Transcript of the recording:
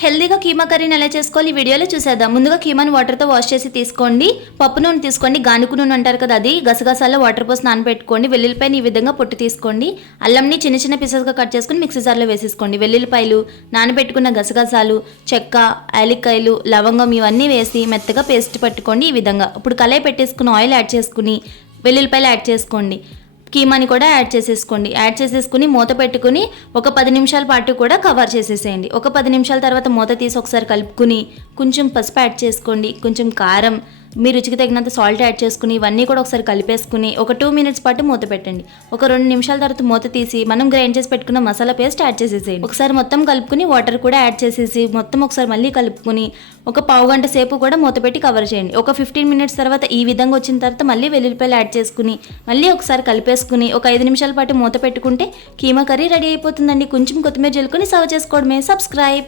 హెల్దీగా కీమా కర్రీని ఎలా చేసుకోవాలి ఈ వీడియోలో చూసేద్దాం. ముందుగా కీమాని వాటర్తో వాష్ చేసి తీసుకోండి. పప్పు నూనె తీసుకోండి, గానుగు నూనె అంటారు కదా, అది గసగసాల్లో వాటర్ పోసి నానబెట్టుకోండి. వెల్లుల్లిపాయని ఈ విధంగా పొట్టు తీసుకోండి. అల్లంని చిన్న చిన్న పీసెస్గా కట్ చేసుకుని మిక్సీ జార్లో వేసేసుకోండి. వెల్లుల్లిపాయలు, నానబెట్టుకున్న గసగసాలు, చెక్క, యాలక్కాయలు, లవంగం ఇవన్నీ వేసి మెత్తగా పేస్ట్ పట్టుకోండి. ఈ విధంగా ఇప్పుడు కళాయి పెట్టేసుకుని ఆయిల్ యాడ్ చేసుకుని వెల్లుల్లిపాయలు యాడ్ చేసుకోండి. కీమాని కూడా యాడ్ చేసేసుకుని మూత పెట్టుకుని ఒక 10 నిమిషాల పాటు కూడా కవర్ చేసేసేయండి. ఒక 10 నిమిషాల తర్వాత మూత తీసి ఒకసారి కలుపుకుని కొంచెం పసుపు యాడ్ చేసుకోండి, కొంచెం కారం, మీ రుచికి తగినంత సాల్ట్ యాడ్ చేసుకుని ఇవన్నీ కూడా ఒకసారి కలిపేసుకుని ఒక 2 మినిట్స్ పాటు మూత పెట్టండి. ఒక 2 నిమిషాల తర్వాత మూత తీసి మనం గ్రైండ్ చేసి పెట్టుకున్న మసాలా పేస్ట్ యాడ్ చేసేసేయండి. ఒకసారి మొత్తం కలుపుకుని వాటర్ కూడా యాడ్ చేసేసి మొత్తం ఒకసారి మళ్ళీ కలుపుకుని ఒక పావు గంట సేపు కూడా మూత పెట్టి కవర్ చేయండి. ఒక 15 మినిట్స్ తర్వాత ఈ విధంగా వచ్చిన తర్వాత మళ్ళీ వెల్లుల్లిపాయలు యాడ్ చేసుకుని మళ్ళీ ఒకసారి కలిపేసుకుని ఒక 5 నిమిషాల పాటు మూత పెట్టుకుంటే కీమా కర్రీ రెడీ అయిపోతుందండి. కొంచెం కొత్తిమీర జల్లుకొని సర్వ్ చేసుకోవడమే. సబ్స్క్రైబ్.